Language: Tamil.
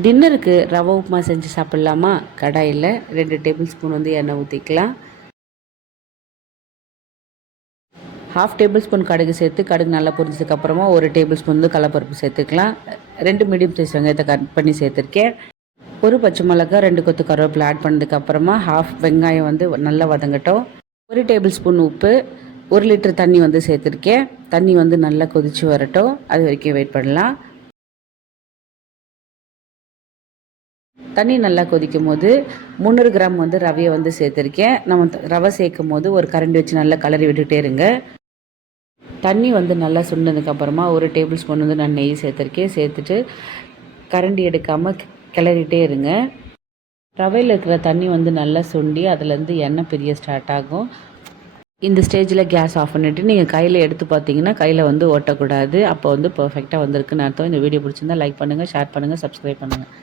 டின்னருக்கு ரவை உப்புமா செஞ்சு சாப்பிட்லாமா? கடாயில் 2 டேபிள் ஸ்பூன் வந்து எண்ணெய் ஊற்றிக்கலாம். 1/2 டேபிள் ஸ்பூன் கடுகு சேர்த்து கடுகு நல்லா பொரிஞ்சதுக்கப்புறமா 1 டேபிள் ஸ்பூன் வந்து கடலப்பருப்பு சேர்த்துக்கலாம். 2 மீடியம் சைஸ் வெங்காயத்தை கட் பண்ணி சேர்த்துருக்கேன். 1 பச்சை மிளகாய், 2 கொத்து கருவேப்பிலை ஆட் பண்ணதுக்கப்புறமா 1/2 வெங்காயம் வந்து நல்லா வதங்கட்டும். 1 டேபிள் ஸ்பூன் உப்பு, 1 லிட்டர் தண்ணி வந்து சேர்த்துருக்கேன். தண்ணி வந்து நல்லா கொதித்து வரட்டும், அது வரைக்கும் வெயிட் பண்ணலாம். தண்ணி நல்லா கொதிக்கும் போது 300 கிராம் வந்து ரவையை வந்து சேர்த்துருக்கேன். நம்ம ரவை சேர்க்கும் போது ஒரு கரண்டி வச்சு நல்லா கலரி விட்டுகிட்டே இருங்க. தண்ணி வந்து நல்லா சுண்டதுக்கப்புறமா 1 டேபிள் ஸ்பூன் வந்து நான் நெய் சேர்த்துருக்கேன். சேர்த்துட்டு கரண்டி எடுக்காமல் கிளறிட்டே இருங்க. ரவையில் இருக்கிற தண்ணி வந்து நல்லா சுண்டி அதுலேருந்து எண்ணெய் பிரிய ஸ்டார்ட் ஆகும். இந்த ஸ்டேஜில் கேஸ் ஆஃப் பண்ணிவிட்டு நீங்கள் கையில் எடுத்து பார்த்தீங்கன்னா கையில் வந்து ஓட்டக்கூடாது. அப்போ வந்து பர்ஃபெக்டாக வந்திருக்குன்னு அர்த்தம். இந்த வீடியோ பிடிச்சிருந்தா லைக் பண்ணுங்கள், ஷேர் பண்ணுங்கள், சப்ஸ்கிரைப் பண்ணுங்கள்.